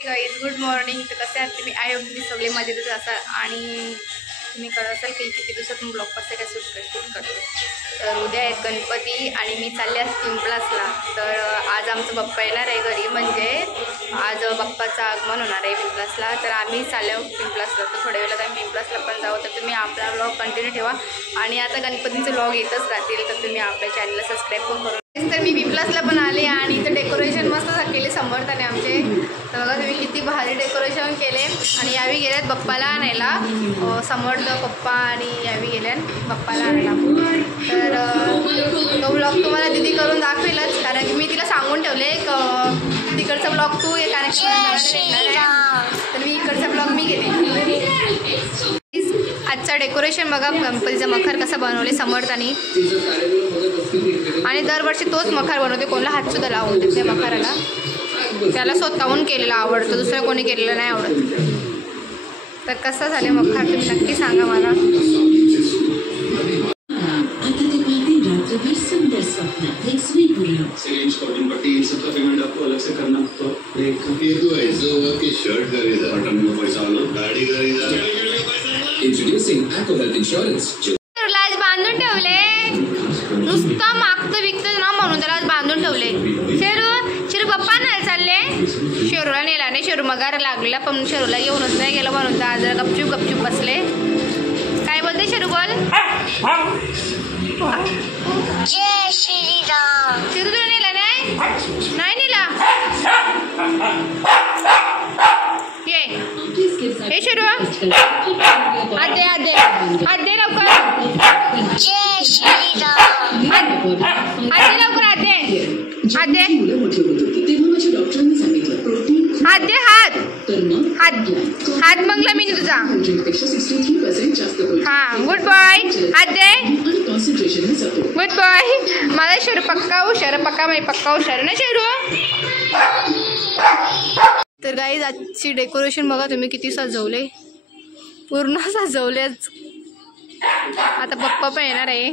Guys good morning. तर कसे आहात तुम्ही? आय होप तुम्ही सगळे मजेतच असाल आणि तुम्ही कळत असाल की किती दिवसातून ब्लॉग कसं काय शूट करतो. तर उद्या आहेत गणपती आणि मी चालले असते पिंपळासला. तर आज आमचा बाप्पा येणार आहे घरी, म्हणजे आज बाप्पाचं आगमन होणार आहे पिंपळासला. तर आम्ही चाललो पिंपळासला. तर थोड्या वेळात आम्ही पिंपळासला पण जाऊ. तर तुम्ही आपला ब्लॉग कंटिन्यू ठेवा आणि आता गणपतीचे ब्लॉग येतच राहतील. तर तुम्ही आपल्या चॅनलला सबस्क्राईब पण करून. तर मी पिंपळासला पण आले आणि इथं डेकोरेशन मस्त केले समर्थाने आमचे. तर बघा तुम्ही किती भारी डेकोरेशन केले. आणि यावी गेल्यात बाप्पाला आणायला, समर्थ पप्पा आणि यावी गेल्या बाप्पाला आणायला. तर तो ब्लॉग तुम्हाला दिदी करून दाखवेलच, कारण की मी तिला सांगून ठेवले तिकडचा ब्लॉग तू ये तर मी इकडचा ब्लॉग मी गेले. आजचा डेकोरेशन बघा, गणपतीचा मखर कसा बनवले समर्थाने. आणि दरवर्षी तोच मखर बनवते, कोणाला हातसुद्धा लावून देत त्या मखराला. त्याला स्वतःहून केलेला आवडतं, दुसरं कोणी केलेलं नाही आवडत. तर कसं झालं मखर तुम्ही नक्की सांगा मला. आज बांधून ठेवले, नुसतं मागतं विकतं ना म्हणून त्याला आज बांधून ठेवले. शेरू बाप्पा नाही चालले, शेरूला नेला नाही. शेरू मगार लागलेला पण शेरूला येऊनच नाही गेलं, म्हणून तर आज गपचूप बसले. काय बोलते शेरू? बोल. शेरू तुला नेला नाही नेला. हे शेरू हात दे लवकर. हात मंगला मी तुझा. हा गुड बॉय. हात दे. Good boy. माझा शेरू पक्का हुशार, पक्का हुशार ना शेरू. तर गाईज आजची डेकोरेशन बघा तुम्ही किती सजवले, पूर्ण सजवलेच. आता पप्पा पण येणार आहे.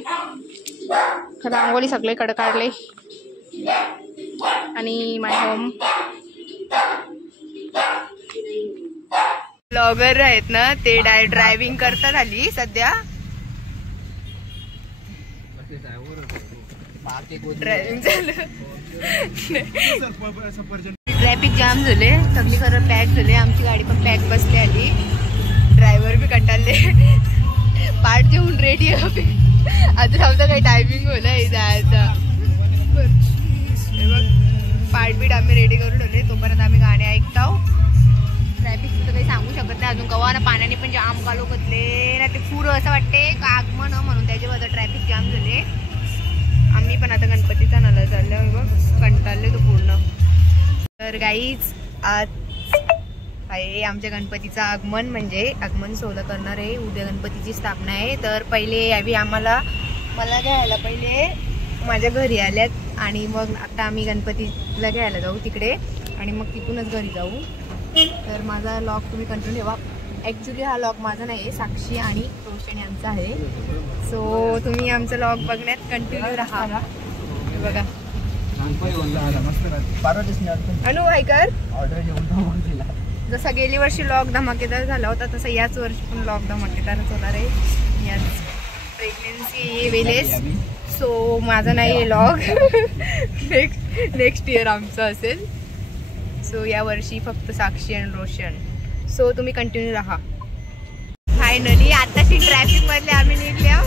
रांगोळी सगळीकडे काढले आणि माय होम. ब्लॉगर आहेत ना ते ड्रायव्हिंग करतात आली सध्या. ड्रायव्हिंग झालं, ट्रॅफिक जाम झाले, सगळी खरं पॅक झाले. आमची गाडी पण पॅक बसली आली. ड्रायव्हर बी कंटाळले, पाठ देऊन रेडी आहे. अजून आमचं काही टायमिंग होईल जायचं. पाठ बीट आम्ही रेडी करून ठेवले, तोपर्यंत आम्ही गाणे ऐकत आहोत. ट्रॅफिकचं तर काही सांगू शकत नाही अजून कवा ना. पाण्याने पण जाम कालो कतले ना, ते पुरं असं वाटते का आगमन म्हणून त्याच्याबद्दल ट्रॅफिक जाम झाले. आम्ही पण आता गणपतीचा नाला चालल्यावर बघ कंटाळले तो पूर्ण. तर गाईज आज आहे आमच्या गणपतीचं आगमन, म्हणजे आगमन सोहळा करणार आहे. उद्या गणपतीची स्थापना आहे. तर पहिले यावी मला घ्यायला पहिले माझ्या घरी आल्यात आणि मग आता आम्ही गणपतीला घ्यायला जाऊ तिकडे आणि मग तिथूनच घरी जाऊ. तर माझा लॉग तुम्ही कंटिन्यू ठेवा. ॲक्च्युली हा लॉग माझा नाही आहे, साक्षी आणि रोशन यांचा आहे. सो तुम्ही आमचा लॉग बघण्यात कंटिन्यू राहा. बघा अनु हायकर, जसा गेली वर्षी लॉग धमाकेदार झाला होता तसा याच वर्षी पण लॉग धमाकेदारच होणार आहे. याच प्रेग्नेन्सी वेलेस. सो माझा नाही आहे लॉग, नेक्स्ट इयर आमचं असेल. सो या वर्षी फक्त साक्षी आणि रोशन. सो तुम्ही कंटिन्यू राहा. फायनली आताशी ट्रॅफिक मधले आम्ही निघल्या.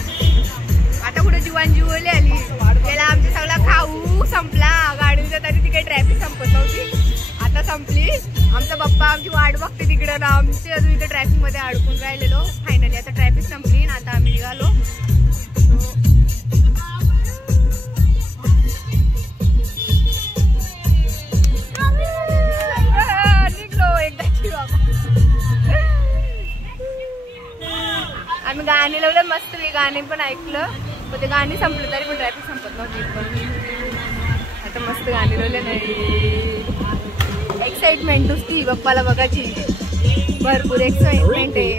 आता कुठे जीवले आली, त्याला आमच्या सगळा खाऊ संपला गाडीचा, तरी ती काही ट्रॅफिक संपत नव्हती. आता संपली. आमचा बाप्पा आमची वाट बघते तिकडं ना, आमचे अजून इथे ट्रॅफिक मध्ये अडकून राहिलेलो. फायनली आता ट्रॅफिक संपली ना, आता आम्ही निघालो. निघलो एकदाची बाबा. आम्ही गाणे लावलं मस्त, गाणे पण ऐकलं. पण ते गाणी संपलं तरी पण ट्रॅफिक संपत नव्हती. आता मस्त गाणी लावले नाही. एक्साइटमेंट नुसती बाप्पाला बघायची, भरपूर एक्साइटमेंट आहे.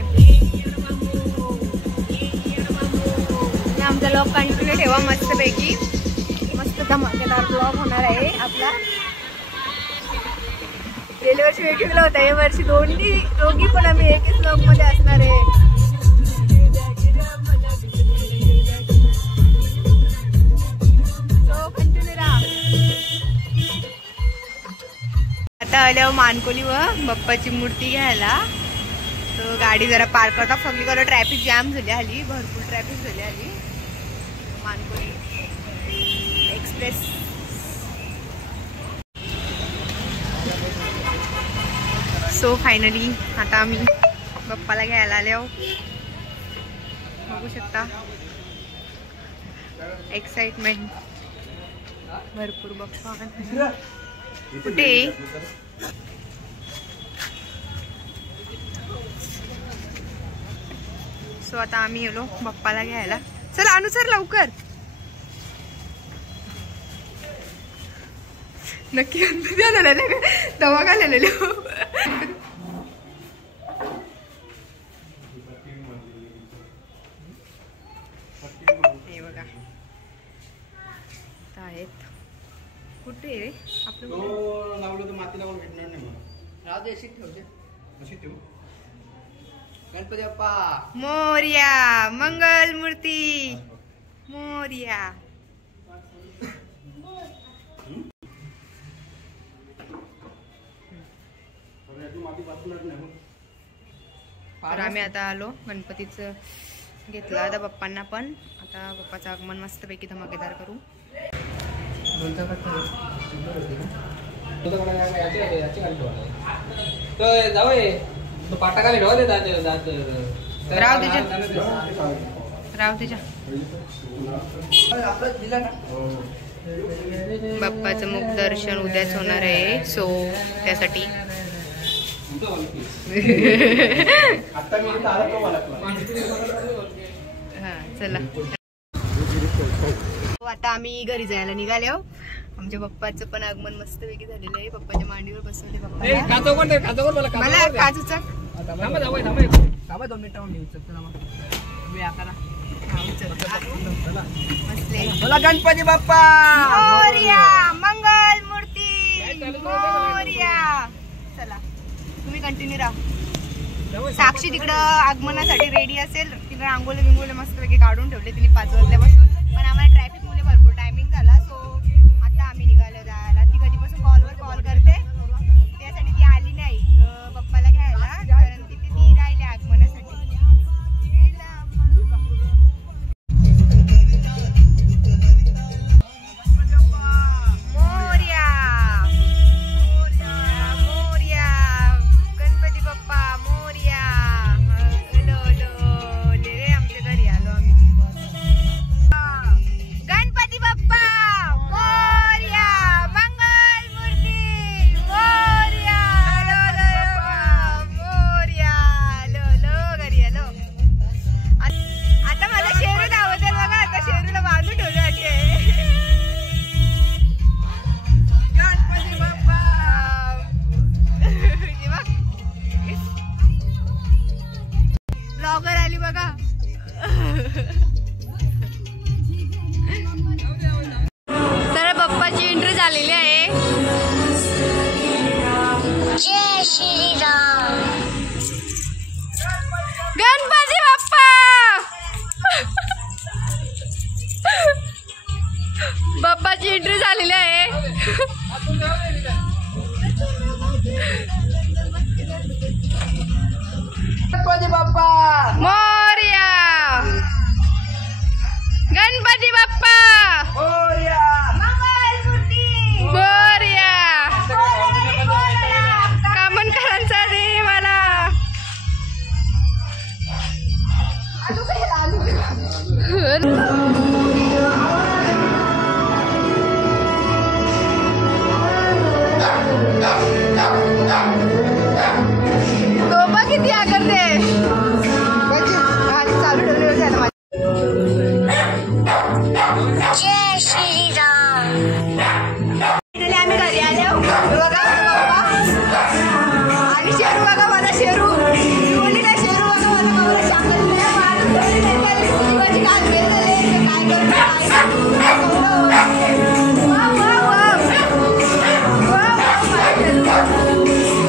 आमचा ब्लॉग कंटिन्यू ठेवा मस्तपैकी. मस्त धमाकेदार ब्लॉग होणार आहे आपला. गेल्या वर्षी वेगवेगळं होतं, या वर्षी दोघी पण आम्ही एकच ब्लॉग मध्ये असणार आहे. आता आल्यावर मानकोली व बाप्पाची मूर्ती घ्यायला. तो गाडी जरा पार्क करता, सगळीकडे ट्रॅफिक जाम झाली हल्ली, भरपूर ट्रॅफिक झाली हल्ली. मानकोली एक्सप्रेस. सो फायनली आता आम्ही बाप्पाला घ्यायला आले आहो. बघू शकता एक्साइटमेंट भरपूर. बाप्पा कुठे? सो आता आम्ही गेलो बाप्पाला घ्यायला. चला अनुसर लवकर. नक्की दवा घालेलो. हे बघा आहेत. कुठे आपलं लावलं तर माती लावून भेटणार नाही. मग राहू दे, अशीच ठेवते. अशी ठेवू. गणपती बाप्पा मोरया, मंगल मूर्ती मोरया. तर आम्ही आता आलो, गणपतीचं घेतलं आता बाप्पांना पण. आता बाप्पाचं आगमन मस्तपैकी धमाकेदार करू. बाप्पाचं मुख दर्शन उद्याच होणार आहे. सो त्यासाठी हा चला. आता आम्ही घरी जायला निघाले आहो. आमच्या बाप्पाचं पण आगमन मस्त वेगळी झालेलं आहे. बाप्पाच्या मांडीवर बसवले बाप्पा. मला काजूचा 2 मिनिटं गणपती बाप्पा मोरया, मंगल मूर्ती मोरया. चला तुम्ही कंटिन्यू राहा. साक्षी तिकडं आगमनासाठी रेडी असेल. तिकडे रांगोली बिंगोले मस्त पैकी काढून ठेवले तिने 5 वाजल्यापासून. पण आम्हाला ट्रॅफिक मुळे भरपूर टायमिंग झाला. सो आता आम्ही निघालो जायला. ती कधीपासून कॉलवर कॉल करते, त्यासाठी ती आली नाही बाप्पाला घ्यायला, कारण तिथे ती राहिली आगमनासाठी. तर बाप्पाची एंट्री झालेली आहे. जय श्रीराम. गणपती बाप्पा. बाप्पाची एंट्री झालेली आहे. गणपती बाप्पा मोरया. गणपती बाप्पा मोरया, मंगल मूर्ती मोरया. कामनकरांचा दे मला. तोबा किती आकरते. चालू ठेवले. जय श्रीराम. आम्ही घरी आले बघा बाप्पा. आणि शेरू बघा माझा शेरू. कोणीला शेरू बघा माझा काय करतो.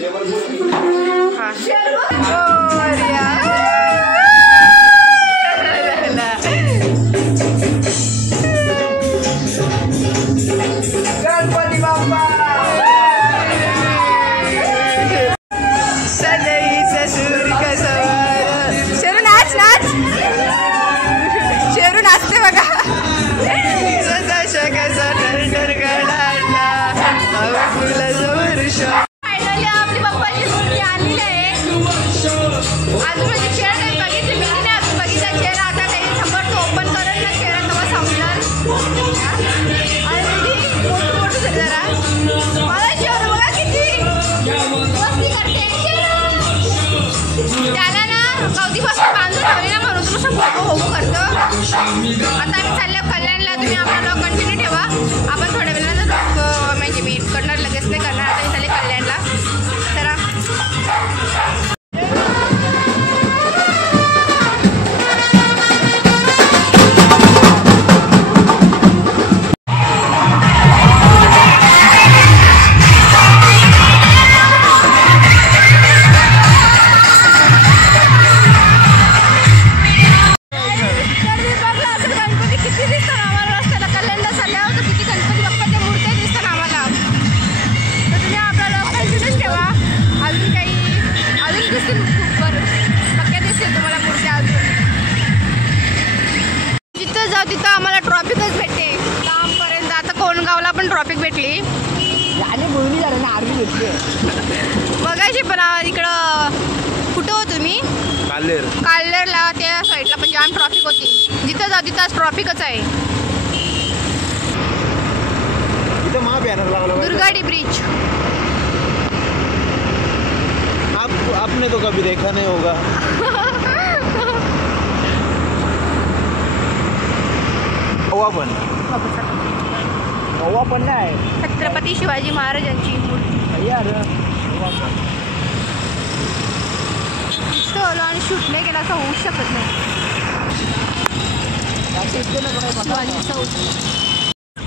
आता आम्ही चाललो कल्याणला. तुम्ही आपला ब्लॉग कंटिन्यू ठेवा. आपण थोड्या वेळानं ब्लॉग म्हणजे मी करणार, लगेच नाही करणार. आता मी चालले कल्याणला. चला तिथं आम्हाला ट्रॉफिकच भेटते लांबपर्यंत. आता कोणगावला पण ट्रॉफिक भेटली आणि बोलणी झालं ना आर्मी भेटते बघायची. पण इकडं कुठं हो तुम्ही? काल्लेरला त्या साईडला पण जाम ट्रॉफिक होती. जिथं जाऊ तिथं ट्रॉफिकच आहे. दुर्गाडी ब्रिज आपने तो कभी देखा नहीं होगा. ओवा पण नाही. छत्रपती शिवाजी महाराजांची मूर्ती चलो आणि शूट नाही केला असं होऊ शकत नाही.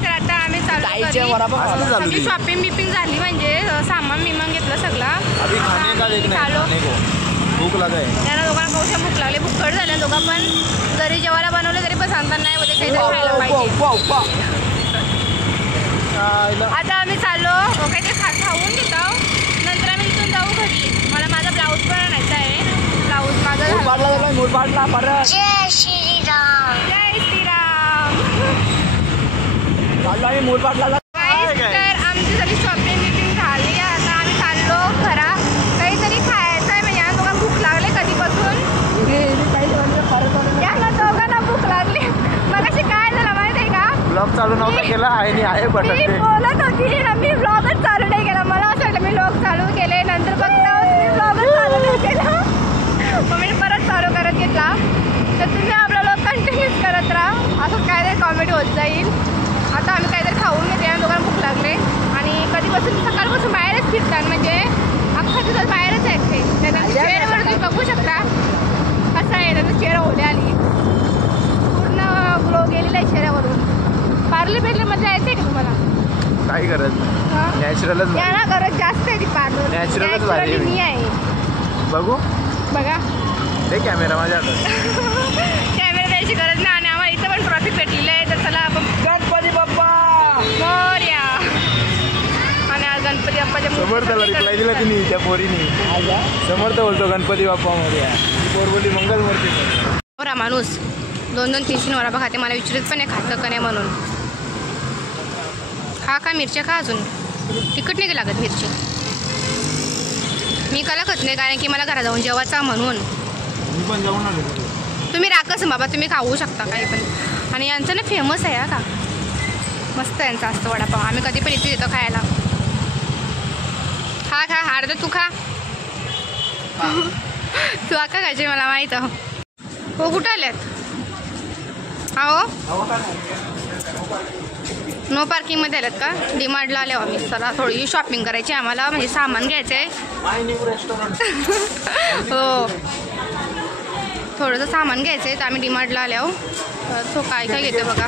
तर आता आम्ही चालू सगळी शॉपिंग बिपिंग झाली. म्हणजे सामान बिमान घेतलं सगळं. भूक लागाय त्यांना दोघांना कौशा भूक लागली. भूकड झाल्या दोघं पण. जरी जेवायला बनवलं तरी पण सांगता नाही होते काहीतरी खायला पाहिजे. आता आम्ही चाललो काहीतरी खाऊन घेतो. नंतर आम्ही इथून जाऊ घरी. मला माझा ब्लाऊज पण आणायचा आहे. ब्लाऊज माझा जय श्रीराम. जय श्रीराम. तर आमची सगळी शॉपिंग बिपिंग झाली. आता आम्ही चाललो घरा. काहीतरी खायचं आहे. म्हणजे यांना दोघांना भूक लागले कधीपासून. यांना दोघांना भूक लागली. मगाशी काय झालं माहिती आहे का? ब्लॉग चालू नव्हता केला आहे पण मी बोलत होती ना. मी ब्लॉगच चालू नाही केला. मला असं वाटलं मी ब्लॉग चालू केले. नंतर बघता मी ब्लॉगच चालू नाही केला. मग मी परत चालू करत घेतला. तर तुम्ही आपला ब्लॉग कंटिन्यूच करत राहा. असं काहीतरी कॉमेडी होत जाईल. आता आम्ही काहीतरी खाऊन घेते. या दोघांना भूक लागले. आणि कधीपासून सकाळपासून बाहेरच फिरतात. म्हणजे अख्खा दिवस बाहेरच आहेत ते. त्यांच्या चेहऱ्यावर तुम्ही बघू शकता कसं आहे. त्यांचा चेहरा ओल्या आली. पूर्ण ग्लो गेलेला आहे चेहऱ्यावरून. पार्लर मध्ये जायचं आहे का तुम्हाला? काय गरज नॅचरलच. यांना गरज जास्त आहे ती पार्लर. नॅचरल मी आहे. बघू बघा ते कॅमेरा माझ्या कॅमेरा द्यायची गरज नाही. आणि आम्हाला इथं पण ट्रॉफिक भेटलेलं आहे. तर चला आपण गणपती बाप्पा मोरया. आणि आज गणपती बाप्पाच्या समर्थाला रिप्लाय दिला की नाही त्या पोरीने. समर्थ बोलतो गणपती बाप्पा मोरया. पोर बोलली मंगलमूर्ती. मोरा माणूस 2-2, 3-3 वरा खाते. मला विचारत पण नाही खातं का नाही म्हणून. हा का मिरच्या का अजून तिखट नाही लागत मिरची. मी कला खात नाही कारण की मला घरा जाऊन जेवायचा म्हणून. मी पण जाऊन आलो. तुम्ही राखच बाबा. तुम्ही खाऊ शकता काही पण. आणि यांचं ना फेमस आहे का मस्त यांचं असतं वडापाव. आम्ही कधी पण इथे येतो खायला. हा खा हार तर तू खा. तू आका खायचे मला माहीत. हो कुठं आल्यात? अहो नो पार्किंगमध्ये आल्यात का? डीमार्टला आले आम्ही. चला थोडी शॉपिंग करायची आम्हाला. म्हणजे सामान घ्यायचं आहे. हो थोडंसं सामान घ्यायचं आहे. तर आम्ही डीमार्टला आले आहो. तो काय काय घेतो बघा.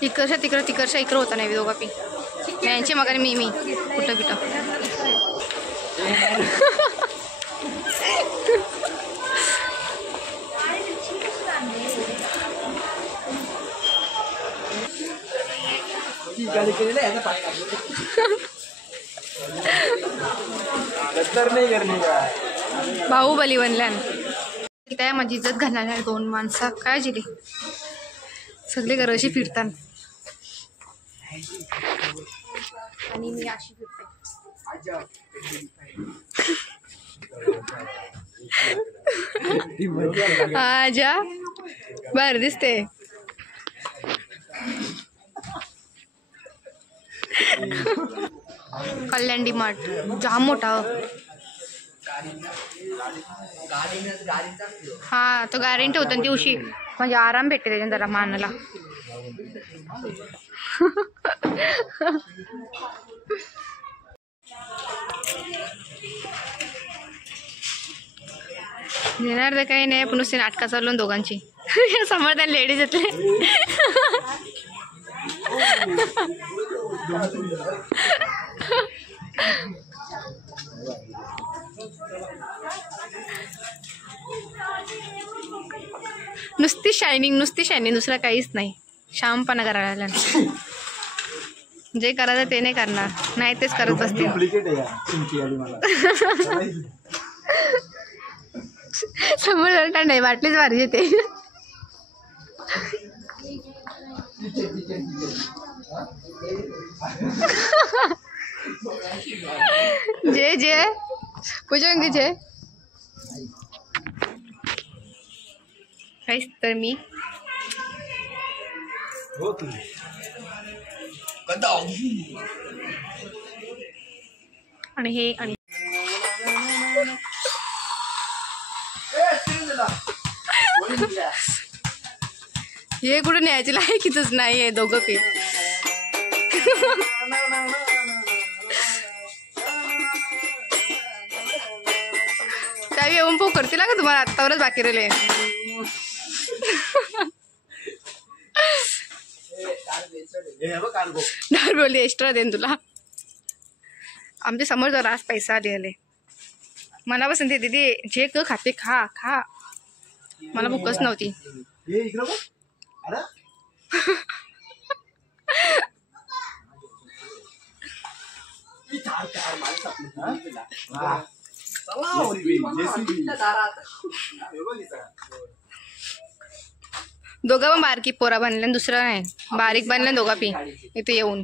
तिकडच्या इकडं होता नाही दोघा पी यांची मग मी कुठं पिठं बाहुबली बनल्यान काय माझी इज्जत घालणार 2 माणसं काय जिली सगळे घर अशी फिरतात आणि मी अशी फिरते आजा बाहेर दिसते कल्याण डी मार्ट जाम मोठा हा तो गाडीने ठेवतो ना दिवशी म्हणजे आराम भेटते त्याच्या जरा मानाला देणार तर काही नाही पण नुसते नाटका चालून दोघांची समोर त्या लेडीज येतले नुसती शायनिंग दुसरा काहीच नाही शामपणा करायला जे करायचं ते नाही करणार नाही तेच करत बसते समोर जरा नाही वाटलीच भारी येते जे जे पूजंगी जे काहीच तर मी आणि हे आणि हे कुठे न्यायची लायकीच नाही आहे दोघं पी काही येऊन पो करतील का तुम्हाला आत्तावरच बाकी राहिले दर बोलली एक्स्ट्रा देईन तुला आमच्या समोर जरा आज पैसा आले मनापासून ते दीदी जे खाते खा खा मला भूकच नव्हती दोघा पण बारकी पोरा बनल्या दुसरा नाही बारीक बनल्या दोघा पी इथे येऊन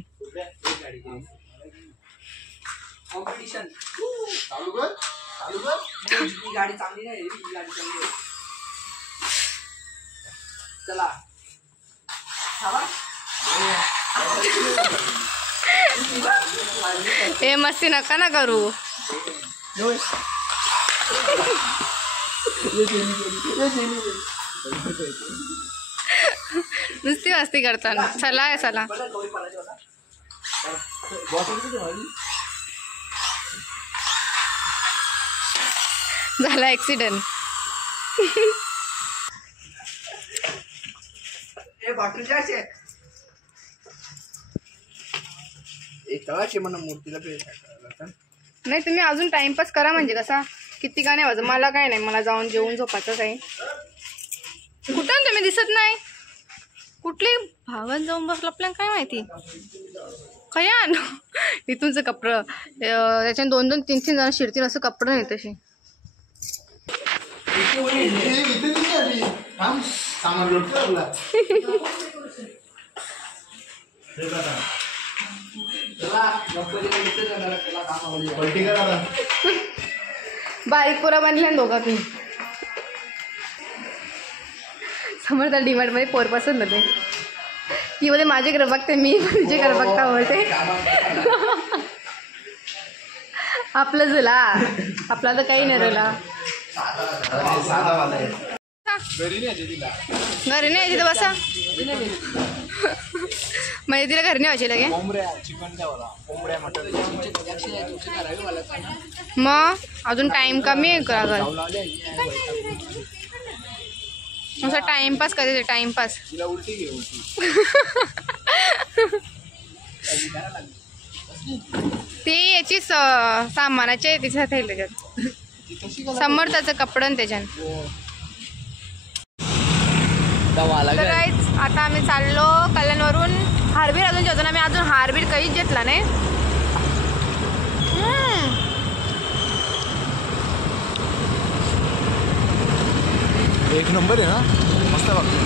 हे मस्ती नका ना करू नुसती मस्ती करताना चला चला झाला ऍक्सिडेंट नाही तुम्ही अजून टाइमपास करा म्हणजे कसा किती का नाही वाजत मला काय नाही मला जाऊन जेवून झोपायचं आहे कुठं तुम्ही दिसत नाही कुठली भावात जाऊन बसला आपल्याला काय माहिती काय इथूनच कपडं त्याच्याने 2-2-3-3 जण शिरतील असं कपडं नाही तशी बारीक पोरा बनल्या दोघा की समोर त्या डिमार्ट मध्ये पोर पसंत होते ती मध्ये माझे घर बघते मी तिचे घर बघता बोलते आपलं जुला आपला तर काही नाही राहिला घरी नाही यायची तर बसा म्हणजे तिला घरी नाही व्हायची लगे मग अजून टाइम कमी आहे का असं टाइमपास करायचं टाइमपास ते याची सामानाची आहे तिच्यात आहे त्याच्यात समर्थाचं कपडं त्याच्यात. तर काहीच आता आम्ही चाललो कल्याणवरून हारबीर. अजून जेवतो आम्ही, अजून हारबीर काहीच घेतला नाही. एक नंबर आहे ना, मस्त बघतो.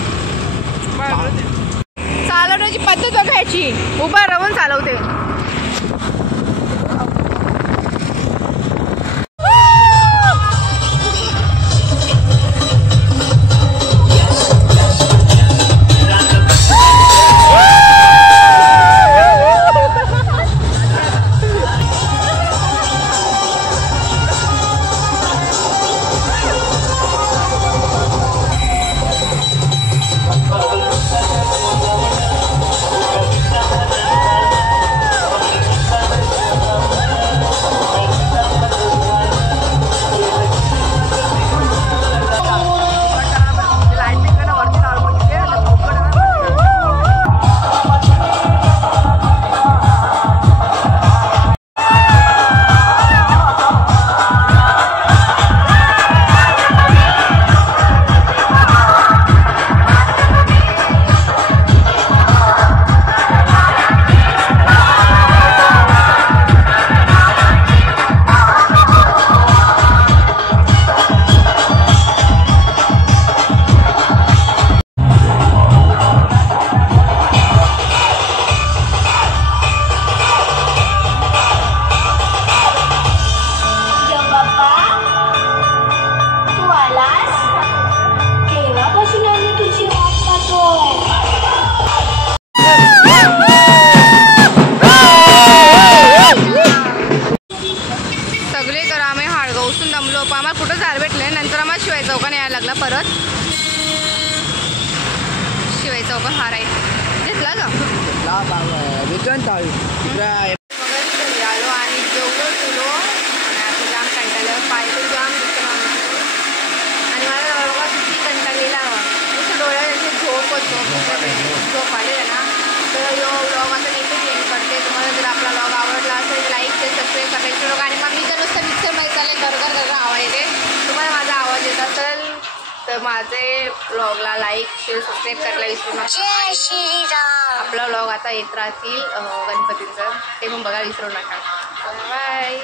चालवण्याची पद्धत बघायची, उभा राहून चालवते. आम्हाला कुठं झाड भेटले. नंतर आम्हाला शिवाई चौकाने यायला लागला. परत शिवाई चौकात हार आहे घेतला का आलो आणि जेवढं तुलो आणि जाम कंटाळल्यावर पाहिजे जाम आणि मला बघा किती कंटाळलेला नुसतं डोळ्यात झोप आलेलं ना. तर यो ब्लॉग आता इथेच एंड करते. तुम्हाला जर आपला ब्लॉग आवडला असेल लाईक शेअर सबस्क्राईब करायचं बघा. आणि मग मी जर नुसतं मिक्सरमध्ये चालले घर आवाज येते. तुम्हाला माझा आवाज येत असेल तर माझे ब्लॉगला लाईक शेअर सबस्क्राईब करायला विसरू नका. आपला ब्लॉग आता येत राहतील गणपतीचं, ते पण बघा विसरू नका. बाय.